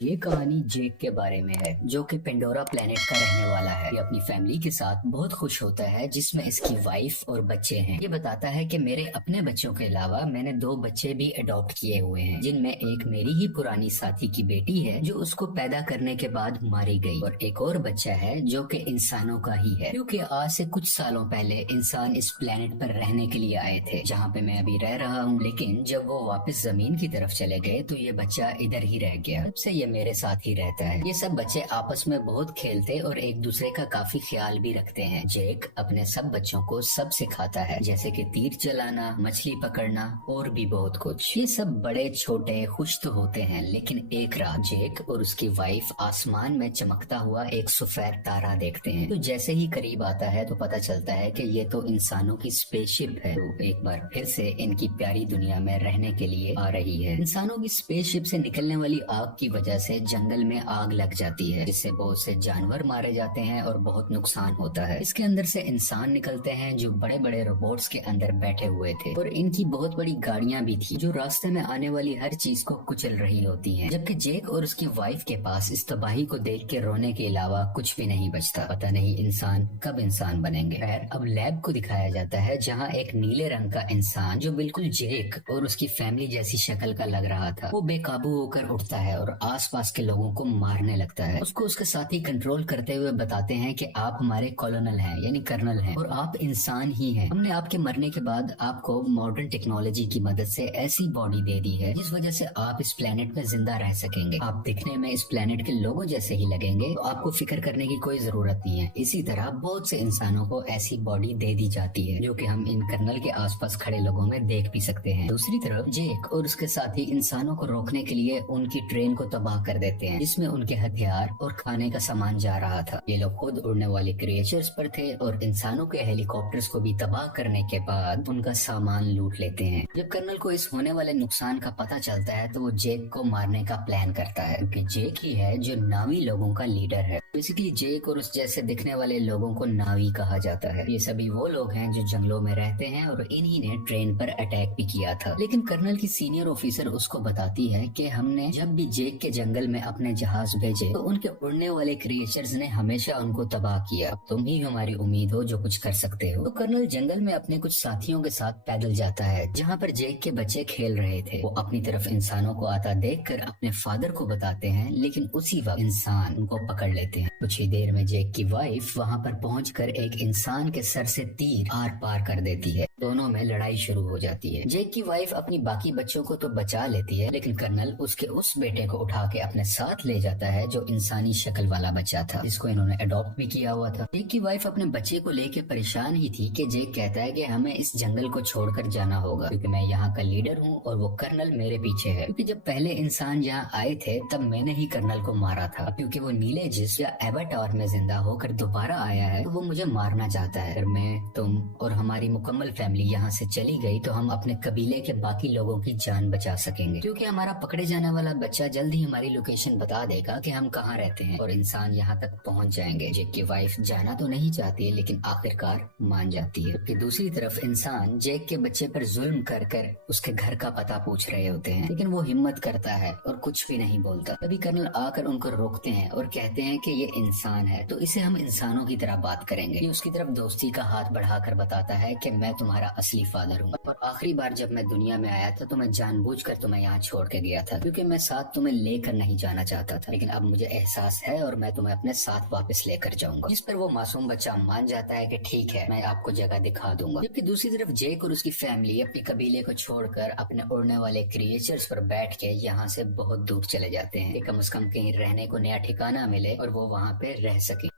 ये कहानी जेक के बारे में है जो कि पेंडोरा प्लेनेट का रहने वाला है। ये अपनी फैमिली के साथ बहुत खुश होता है जिसमें इसकी वाइफ और बच्चे हैं। ये बताता है कि मेरे अपने बच्चों के अलावा मैंने 2 बच्चे भी अडॉप्ट किए हुए हैं, जिनमें एक मेरी ही पुरानी साथी की बेटी है जो उसको पैदा करने के बाद मारी गई, और एक और बच्चा है जो कि इंसानों का ही है, क्योंकि आज से कुछ सालों पहले इंसान इस प्लेनेट पर रहने के लिए आए थे जहाँ पे मैं अभी रह रहा हूँ। लेकिन जब वो वापस जमीन की तरफ चले गए तो ये बच्चा इधर ही रह गया। तब से ये मेरे साथ ही रहता है। ये सब बच्चे आपस में बहुत खेलते और एक दूसरे का काफी ख्याल भी रखते हैं। जेक अपने सब बच्चों को सब सिखाता है, जैसे कि तीर चलाना, मछली पकड़ना और भी बहुत कुछ। ये सब बड़े छोटे खुश तो होते हैं, लेकिन एक रात जेक और उसकी वाइफ आसमान में चमकता हुआ एक सफेद तारा देखते हैं। तो जैसे ही करीब आता है तो पता चलता है कि ये तो इंसानों की स्पेसशिप है, तो एक बार फिर से इनकी प्यारी दुनिया में रहने के लिए आ रही है। इंसानों की स्पेसशिप से निकलने वाली आग की वजह से जंगल में आग लग जाती है, जिससे बहुत से जानवर मारे जाते हैं और बहुत नुकसान होता है। इसके अंदर से इंसान निकलते हैं जो बड़े बड़े रोबोट्स के अंदर बैठे हुए थे, और इनकी बहुत बड़ी गाड़ियां भी थी जो रास्ते में आने वाली हर चीज को कुचल रही होती हैं। जबकि जेक और उसकी वाइफ के पास इस तबाही को देख के रोने के अलावा कुछ भी नहीं बचता। पता नहीं इंसान कब इंसान बनेंगे। खैर, अब लैब को दिखाया जाता है जहाँ एक नीले रंग का इंसान जो बिल्कुल जेक और उसकी फैमिली जैसी शक्ल का लग रहा था, वो बेकाबू होकर उठता है और आसपास के लोगों को मारने लगता है। उसको उसके साथी कंट्रोल करते हुए बताते हैं कि आप हमारे कॉलोनल हैं, यानी कर्नल हैं, और आप इंसान ही हैं। हमने आपके मरने के बाद आपको मॉडर्न टेक्नोलॉजी की मदद से ऐसी बॉडी दे दी है जिस वजह से आप इस प्लेनेट पे जिंदा रह सकेंगे। आप दिखने में इस प्लेनेट के लोगों जैसे ही लगेंगे, तो आपको फिक्र करने की कोई जरूरत नहीं है। इसी तरह बहुत से इंसानों को ऐसी बॉडी दे दी जाती है जो कि हम इन कर्नल के आसपास खड़े लोगों में देख भी सकते हैं। दूसरी तरफ जेक और उसके साथी इंसानों को रोकने के लिए उनकी ट्रेन को तबाह कर देते हैं, जिसमें उनके हथियार और खाने का सामान जा रहा था। ये लोग खुद उड़ने वाले क्रिएचर्स पर थे और इंसानों के हेलीकॉप्टर्स को भी तबाह करने के बाद उनका सामान लूट लेते हैं। जब कर्नल को इस होने वाले नुकसान का पता चलता है तो वो जेक को मारने का प्लान करता है, क्योंकि जेक ही है जो नावी लोगों का लीडर है। बेसिकली जेक और उस जैसे दिखने वाले लोगों को नावी कहा जाता है। ये सभी वो लोग हैं जो जंगलों में रहते हैं और इन्हीं ने ट्रेन पर अटैक भी किया था। लेकिन कर्नल की सीनियर ऑफिसर उसको बताती है कि हमने जब भी जेक के जंगल में अपने जहाज भेजे तो उनके उड़ने वाले क्रिएचर्स ने हमेशा उनको तबाह किया। तुम ही हमारी उम्मीद हो जो कुछ कर सकते हो। तो कर्नल जंगल में अपने कुछ साथियों के साथ पैदल जाता है जहाँ पर जेक के बच्चे खेल रहे थे। वो अपनी तरफ इंसानों को आता देखकर अपने फादर को बताते हैं, लेकिन उसी वक्त इंसान उनको पकड़ लेते हैं। कुछ ही देर में जेक की वाइफ वहाँ पर पहुंचकर एक इंसान के सर से तीर आर पार कर देती है। दोनों में लड़ाई शुरू हो जाती है। जेक की वाइफ अपनी बाकी बच्चों को तो बचा लेती है, लेकिन कर्नल उसके उस बेटे को उठा के अपने साथ ले जाता है जो इंसानी शक्ल वाला बच्चा था, जिसको इन्होंने अडॉप्ट भी किया हुआ था। जेक की वाइफ अपने बच्चे को लेके परेशान ही थी कि जेक कहता है कि हमें इस जंगल को छोड़कर जाना होगा, क्योंकि मैं यहाँ का लीडर हूँ और वो कर्नल मेरे पीछे है। क्योंकि जब पहले इंसान यहाँ आए थे तब मैंने ही कर्नल को मारा था। क्योंकि वो नीले जिस्म या एवाटार में जिंदा होकर दोबारा आया है तो वो मुझे मारना चाहता है। अगर मैं, तुम और हमारी मुकम्मल फैमिली यहाँ से चली गई तो हम अपने कबीले के बाकी लोगों की जान बचा सकेंगे, क्योंकि हमारा पकड़े जाने वाला बच्चा जल्द ही हमारी लोकेशन बता देगा कि हम कहाँ रहते हैं और इंसान यहाँ तक पहुँच जाएंगे। जेक की वाइफ जाना तो नहीं चाहती है, लेकिन आखिरकार मान जाती है। कि दूसरी तरफ इंसान जेक के बच्चे पर जुल्म कर कर उसके घर का पता पूछ रहे होते हैं, लेकिन वो हिम्मत करता है और कुछ भी नहीं बोलता। तभी कर्नल आकर उनको रोकते हैं और कहते हैं कि ये इंसान है तो इसे हम इंसानों की तरह बात करेंगे। ये उसकी तरफ दोस्ती का हाथ बढ़ाकर बताता है कि मैं तुम्हारा असली फादर हूँ, और आखिरी बार जब मैं दुनिया में आया था तो मैं जानबूझकर तुम्हें यहाँ छोड़ के गया था, क्योंकि मैं साथ तुम्हें लेकर नहीं जाना चाहता था। लेकिन अब मुझे एहसास है और मैं तुम्हें अपने साथ वापस लेकर जाऊंगा। जिस पर वो मासूम बच्चा मान जाता है कि ठीक है, मैं आपको जगह दिखा दूंगा। जबकि दूसरी तरफ जेक और उसकी फैमिली अपने कबीले को छोड़कर अपने उड़ने वाले क्रिएचर्स पर बैठ के यहाँ से बहुत दूर चले जाते हैं कि कम से कम कहीं रहने को नया ठिकाना मिले और वो वहाँ पे रह सके।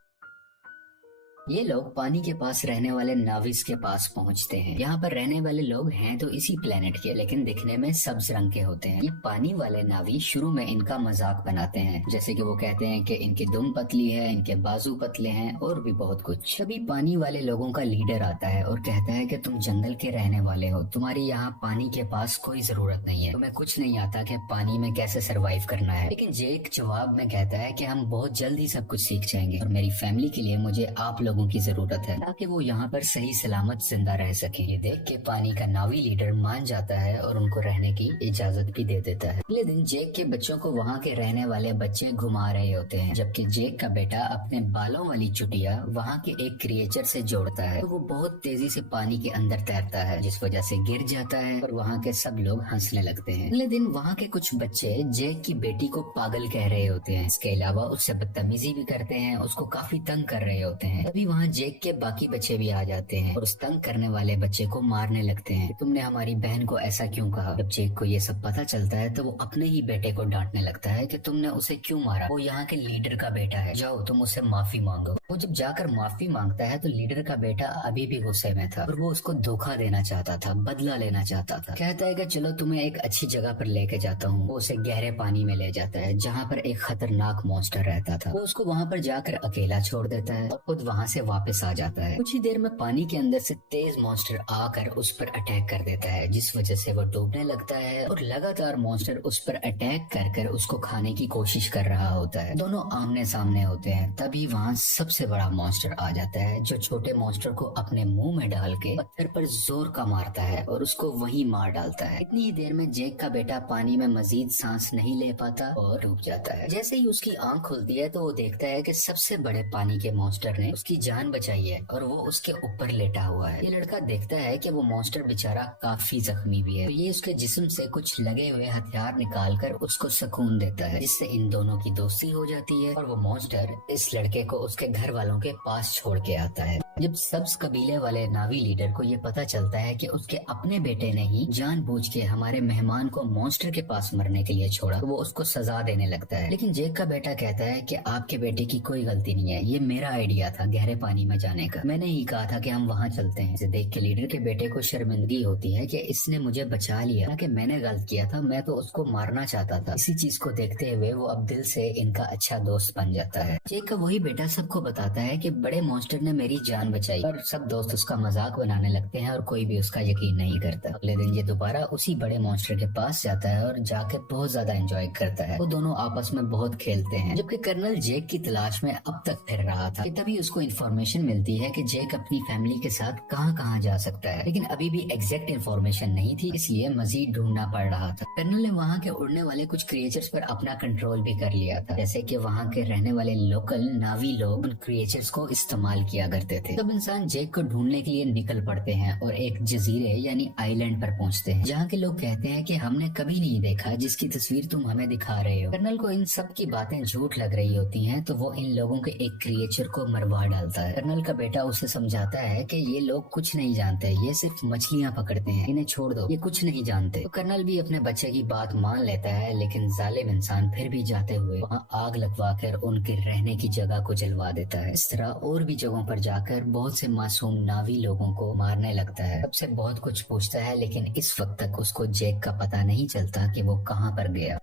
ये लोग पानी के पास रहने वाले नाविस के पास पहुंचते हैं। यहाँ पर रहने वाले लोग हैं तो इसी प्लेनेट के, लेकिन दिखने में सब्ज रंग के होते हैं। ये पानी वाले नावी शुरू में इनका मजाक बनाते हैं, जैसे कि वो कहते हैं कि इनकी दुम पतली है, इनके बाजू पतले हैं और भी बहुत कुछ। तभी पानी वाले लोगों का लीडर आता है और कहता है कि तुम जंगल के रहने वाले हो, तुम्हारी यहाँ पानी के पास कोई जरूरत नहीं है, तुम्हें कुछ नहीं आता कि पानी में कैसे सरवाइव करना है। लेकिन जेक जवाब में कहता है कि हम बहुत जल्द ही सब कुछ सीख जाएंगे और मेरी फैमिली के लिए मुझे आप लोगों लोगों की जरूरत है ताकि वो यहाँ पर सही सलामत जिंदा रह सके। ये देख के पानी का नावी लीडर मान जाता है और उनको रहने की इजाजत भी दे देता है। अगले दिन जेक के बच्चों को वहाँ के रहने वाले बच्चे घुमा रहे होते हैं, जबकि जेक का बेटा अपने बालों वाली चुटिया वहाँ के एक क्रिएचर से जोड़ता है। तो वो बहुत तेजी से पानी के अंदर तैरता है, जिस वजह से गिर जाता है और वहाँ के सब लोग हंसने लगते हैं। अगले दिन वहाँ के कुछ बच्चे जेक की बेटी को पागल कह रहे होते हैं। इसके अलावा उससे बदतमीजी भी करते हैं, उसको काफी तंग कर रहे होते हैं। तभी वहाँ जेक के बाकी बच्चे भी आ जाते हैं और उस तंग करने वाले बच्चे को मारने लगते हैं। तुमने हमारी बहन को ऐसा क्यों कहा? जब जेक को ये सब पता चलता है तो वो अपने ही बेटे को डांटने लगता है कि तुमने उसे क्यों मारा, वो यहाँ के लीडर का बेटा है, जाओ तुम उससे माफी मांगो। वो जब जाकर माफी मांगता है तो लीडर का बेटा अभी भी गुस्से में था और वो उसको धोखा देना चाहता था, बदला लेना चाहता था। कहता है कि चलो तुम्हें एक अच्छी जगह पर लेके जाता हूँ। वो उसे गहरे पानी में ले जाता है जहाँ पर एक खतरनाक मॉन्स्टर रहता था। वो उसको वहाँ पर जाकर अकेला छोड़ देता है और खुद वहाँ से वापस आ जाता है। कुछ ही देर में पानी के अंदर से तेज मॉन्स्टर आकर उस पर अटैक कर देता है, जिस वजह से वो डूबने लगता है और लगातार मॉन्स्टर उस पर अटैक कर उसको खाने की कोशिश कर रहा होता है। दोनों आमने सामने होते हैं। तभी वहाँ सबसे बड़ा मॉन्स्टर आ जाता है, जो छोटे मॉन्स्टर को अपने मुंह में डाल के पत्थर पर जोर का मारता है और उसको वहीं मार डालता है। इतनी ही देर में जेक का बेटा पानी में मजीद सांस नहीं ले पाता और डूब जाता है। जैसे ही उसकी आंख खुलती है तो वो देखता है कि सबसे बड़े पानी के मॉन्स्टर ने उसकी जान बचाई है और वो उसके ऊपर लेटा हुआ है। ये लड़का देखता है कि वो मॉन्स्टर बेचारा काफी जख्मी भी है, तो ये उसके जिस्म से कुछ लगे हुए हथियार निकाल कर उसको सुकून देता है, जिससे इन दोनों की दोस्ती हो जाती है और वो मॉन्स्टर इस लड़के को उसके घर वालों के पास छोड़ के आता है। जब सब्ज कबीले वाले नावी लीडर को ये पता चलता है कि उसके अपने बेटे ने ही जानबूझ के हमारे मेहमान को मॉन्स्टर के पास मरने के लिए छोड़ा, तो वो उसको सजा देने लगता है। लेकिन जेक का बेटा कहता है कि आपके बेटे की कोई गलती नहीं है, ये मेरा आइडिया था गहरे पानी में जाने का, मैंने ही कहा था कि हम वहाँ चलते हैं। इसे देख के लीडर के बेटे को शर्मिंदगी होती है कि इसने मुझे बचा लिया, कि मैंने गलत किया था, मैं तो उसको मारना चाहता था। इसी चीज को देखते हुए वो अब दिल से इनका अच्छा दोस्त बन जाता है। जेक का वही बेटा सबको बताता है कि बड़े मॉन्स्टर ने मेरी जान बचाई, और सब दोस्त उसका मजाक बनाने लगते हैं और कोई भी उसका यकीन नहीं करता। अगले दिन ये दोबारा उसी बड़े मॉन्स्टर के पास जाता है और जाके बहुत ज्यादा एंजॉय करता है। वो दोनों आपस में बहुत खेलते हैं, जबकि कर्नल जेक की तलाश में अब तक फिर रहा था कि तभी उसको इन्फॉर्मेशन मिलती है कि जेक अपनी फैमिली के साथ कहाँ कहाँ जा सकता है, लेकिन अभी भी एग्जैक्ट इन्फॉर्मेशन नहीं थी, इसलिए मजीद ढूंढना पड़ रहा था। कर्नल ने वहाँ के उड़ने वाले कुछ क्रिएचर्स पर अपना कंट्रोल भी कर लिया था, जैसे कि वहाँ के रहने वाले लोकल नावी लोग उन क्रिएचर्स को इस्तेमाल किया करते थे। तब इंसान जेक को ढूंढने के लिए निकल पड़ते हैं और एक जजीरे यानी आइलैंड पर पहुंचते हैं, जहाँ के लोग कहते हैं कि हमने कभी नहीं देखा जिसकी तस्वीर तुम हमें दिखा रहे हो। कर्नल को इन सब की बातें झूठ लग रही होती हैं, तो वो इन लोगों के एक क्रिएचर को मरवा डालता है। कर्नल का बेटा उसे समझाता है कि ये लोग कुछ नहीं जानते, ये सिर्फ मछलियाँ पकड़ते हैं, इन्हें छोड़ दो, ये कुछ नहीं जानते। तो कर्नल भी अपने बच्चे की बात मान लेता है, लेकिन जालिम इंसान फिर भी जाते हुए वहाँ आग लगवा कर उनके रहने की जगह को जलवा देता है। इस तरह और भी जगहों पर जाकर बहुत से मासूम नावी लोगों को मारने लगता है। सबसे बहुत कुछ पूछता है, लेकिन इस वक्त तक उसको जेक का पता नहीं चलता कि वो कहाँ पर गया।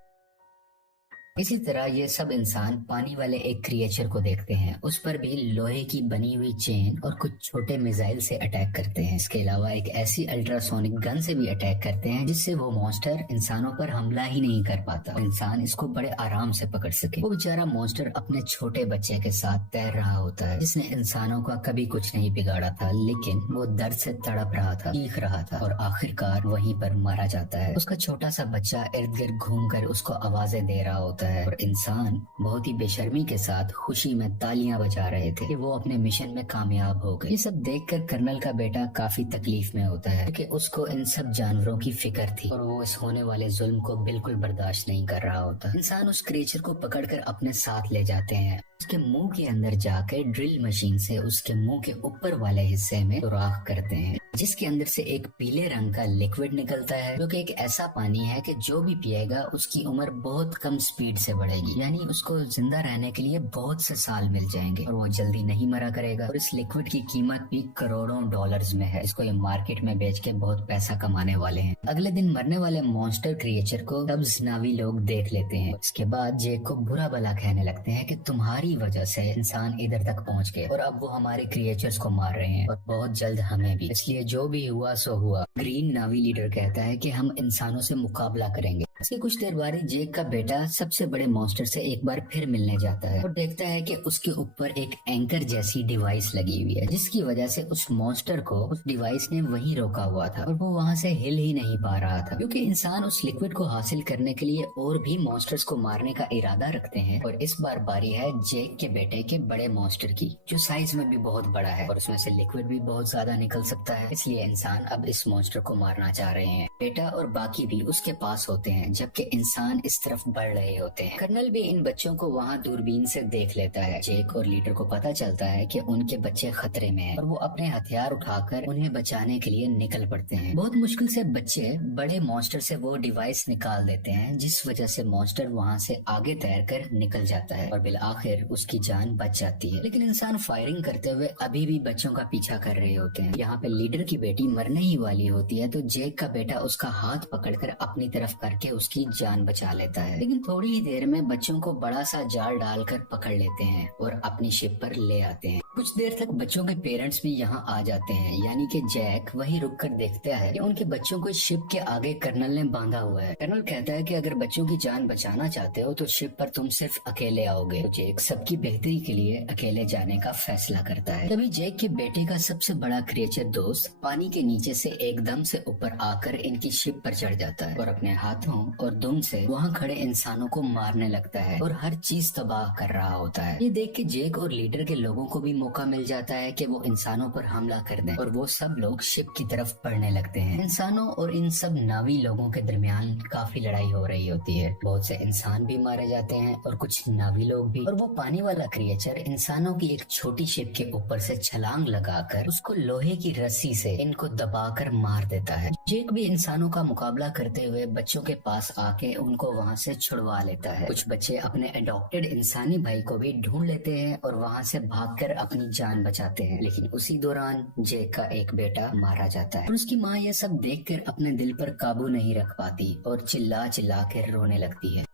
इसी तरह ये सब इंसान पानी वाले एक क्रिएचर को देखते हैं, उस पर भी लोहे की बनी हुई चेन और कुछ छोटे मिसाइल से अटैक करते हैं। इसके अलावा एक ऐसी अल्ट्रासोनिक गन से भी अटैक करते हैं जिससे वो मॉन्स्टर इंसानों पर हमला ही नहीं कर पाता, इंसान इसको बड़े आराम से पकड़ सके। वो बेचारा मॉन्स्टर अपने छोटे बच्चे के साथ तैर रहा होता है, जिसने इंसानों का कभी कुछ नहीं बिगाड़ा था, लेकिन वो दर्द से तड़प रहा था, चीख रहा था और आखिरकार वहीं पर मारा जाता है। उसका छोटा सा बच्चा इर्द गिर्द घूम कर उसको आवाजें दे रहा होता है और इंसान बहुत ही बेशर्मी के साथ खुशी में तालियां बजा रहे थे कि वो अपने मिशन में कामयाब हो गए। ये सब देखकर कर्नल का बेटा काफी तकलीफ में होता है, क्योंकि उसको इन सब जानवरों की फिक्र थी और वो इस होने वाले जुल्म को बिल्कुल बर्दाश्त नहीं कर रहा होता। इंसान उस क्रिएचर को पकड़कर अपने साथ ले जाते हैं, उसके मुंह के अंदर जाकर ड्रिल मशीन से उसके मुंह के ऊपर वाले हिस्से में सुराख करते हैं, जिसके अंदर से एक पीले रंग का लिक्विड निकलता है, जो कि एक ऐसा पानी है कि जो भी पिएगा उसकी उम्र बहुत कम स्पीड से बढ़ेगी, यानी उसको जिंदा रहने के लिए बहुत से साल मिल जाएंगे और वो जल्दी नहीं मरा करेगा। और इस लिक्विड की कीमत भी करोड़ों डॉलर्स में है, इसको ये मार्केट में बेच के बहुत पैसा कमाने वाले हैं। अगले दिन मरने वाले मॉन्स्टर क्रिएचर को सब्ज नावी लोग देख लेते हैं। इसके बाद जेक को बुरा भला कहने लगते हैं कि तुम्हारी वजह से इंसान इधर तक पहुंच गए और अब वो हमारे क्रिएचर्स को मार रहे हैं और बहुत जल्द हमें भी, इसलिए जो भी हुआ सो हुआ। ग्रीन नावी लीडर कहता है कि हम इंसानों से मुकाबला करेंगे, इसके कुछ देर बाद ही जेक का बेटा सबसे बड़े मॉन्स्टर से एक बार फिर मिलने जाता है और देखता है कि उसके ऊपर एक एंकर जैसी डिवाइस लगी हुई है, जिसकी वजह से उस मॉन्स्टर को उस डिवाइस ने वहीं रोका हुआ था और वो वहां से हिल ही नहीं पा रहा था, क्योंकि इंसान उस लिक्विड को हासिल करने के लिए और भी मॉन्स्टर्स को मारने का इरादा रखते हैं। और इस बार बारी है जेक के बेटे के बड़े मॉन्स्टर की, जो साइज में भी बहुत बड़ा है और उसमें से लिक्विड भी बहुत ज्यादा निकल सकता है। इसलिए इंसान अब इस मॉन्स्टर को मारना चाह रहे हैं। बेटा और बाकी भी उसके पास होते हैं, जबकि इंसान इस तरफ बढ़ रहे होते हैं। कर्नल भी इन बच्चों को वहाँ दूरबीन से देख लेता है। जेक और लीडर को पता चलता है कि उनके बच्चे खतरे में हैं और वो अपने हथियार उठाकर उन्हें बचाने के लिए निकल पड़ते हैं। बहुत मुश्किल से बच्चे बड़े मॉन्स्टर से वो डिवाइस निकाल देते हैं, जिस वजह से मॉन्स्टर वहाँ से आगे तैरकर निकल जाता है और बिल आखिर उसकी जान बच जाती है। लेकिन इंसान फायरिंग करते हुए अभी भी बच्चों का पीछा कर रहे होते हैं। यहाँ पे लीडर की बेटी मरने ही वाली होती है, तो जेक का बेटा उसका हाथ पकड़कर अपनी तरफ करके उसकी जान बचा लेता है। लेकिन थोड़ी ही देर में बच्चों को बड़ा सा जाल डालकर पकड़ लेते हैं और अपनी शिप पर ले आते हैं। कुछ देर तक बच्चों के पेरेंट्स भी यहाँ आ जाते हैं, यानी कि जैक वहीं रुककर देखता है कि उनके बच्चों को शिप के आगे कर्नल ने बांधा हुआ है। कर्नल कहता है कि अगर बच्चों की जान बचाना चाहते हो तो शिप पर तुम सिर्फ अकेले आओगे। तो जेक सबकी बेहतरी के लिए अकेले जाने का फैसला करता है। तभी जेक के बेटे का सबसे बड़ा क्रिएचर दोस्त पानी के नीचे से एकदम से ऊपर आकर इनकी शिप पर चढ़ जाता है और अपने हाथों और दुम से वहाँ खड़े इंसानों को मारने लगता है और हर चीज तबाह कर रहा होता है। ये देख के जेक और लीडर के लोगों को भी मौका मिल जाता है कि वो इंसानों पर हमला कर दें और वो सब लोग शिप की तरफ बढ़ने लगते हैं। इंसानों और इन सब नावी लोगों के दरमियान काफी लड़ाई हो रही होती है। बहुत से इंसान भी मारे जाते हैं और कुछ नावी लोग भी। और वो पानी वाला क्रिएचर इंसानों की एक छोटी शिप के ऊपर से छलांग लगाकर उसको लोहे की रस्सी से इनको दबाकर मार देता है। जेक भी इंसानों का मुकाबला करते हुए बच्चों के पास आके उनको वहाँ से छुड़वा लेता है। कुछ बच्चे अपने अडॉप्टेड इंसानी भाई को भी ढूंढ लेते हैं और वहाँ से भागकर अपनी जान बचाते हैं। लेकिन उसी दौरान जेक का एक बेटा मारा जाता है और उसकी माँ ये सब देखकर अपने दिल पर काबू नहीं रख पाती और चिल्ला चिल्ला कर रोने लगती है।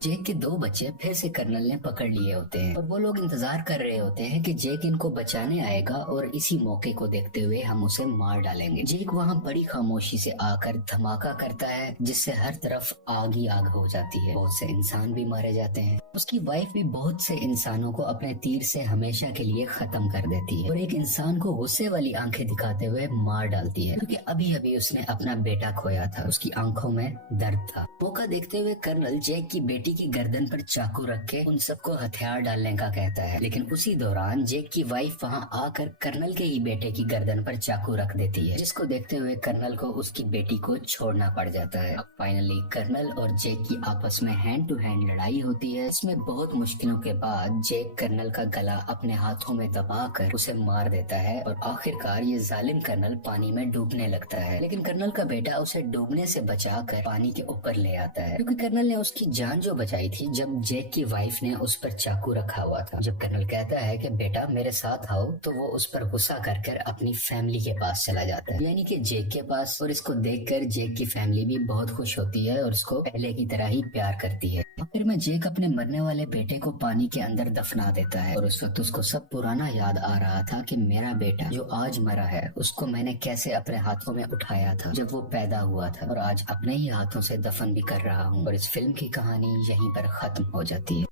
जेक के दो बच्चे फिर से कर्नल ने पकड़ लिए होते हैं और वो लोग इंतजार कर रहे होते हैं कि जेक इनको बचाने आएगा और इसी मौके को देखते हुए हम उसे मार डालेंगे। जेक वहाँ बड़ी खामोशी से आकर धमाका करता है, जिससे हर तरफ आग ही आग हो जाती है। बहुत से इंसान भी मारे जाते हैं। उसकी वाइफ भी बहुत से इंसानों को अपने तीर से हमेशा के लिए खत्म कर देती है और एक इंसान को गुस्से वाली आंखें दिखाते हुए मार डालती है, क्योंकि अभी अभी उसने अपना बेटा खोया था। उसकी आंखों में दर्द था। मौका देखते हुए कर्नल जेक की बेटी की गर्दन पर चाकू रख के उन सबको हथियार डालने का कहता है। लेकिन उसी दौरान जेक की वाइफ वहाँ आकर कर्नल के ही बेटे की गर्दन पर चाकू रख देती है, जिसको देखते हुए कर्नल को उसकी बेटी को छोड़ना पड़ जाता है। अब फाइनली कर्नल और जेक की आपस में हैंड टू हैंड लड़ाई होती है। इसमें बहुत मुश्किलों के बाद जेक कर्नल का गला अपने हाथों में दबाकर उसे मार देता है और आखिरकार ये जालिम कर्नल पानी में डूबने लगता है। लेकिन कर्नल का बेटा उसे डूबने से बचाकर पानी के ऊपर ले आता है, क्योंकि कर्नल ने उसकी जान जो बचाई थी जब जेक की वाइफ ने उस पर चाकू रखा हुआ था। जब कर्नल कहता है कि बेटा मेरे साथ आओ, तो वो उस पर गुस्सा कर अपनी फैमिली के पास चला जाता है, यानी कि जेक के पास। और इसको देखकर जेक की फैमिली भी बहुत खुश होती है और उसको पहले की तरह ही प्यार करती है। आखिर में जेक अपने मरने वाले बेटे को पानी के अंदर दफना देता है और उस वक्त उसको सब पुराना याद आ रहा था कि मेरा बेटा जो आज मरा है उसको मैंने कैसे अपने हाथों में उठाया था जब वो पैदा हुआ था, और आज अपने ही हाथों से दफन भी कर रहा हूँ। और इस फिल्म की कहानी यहीं पर खत्म हो जाती है।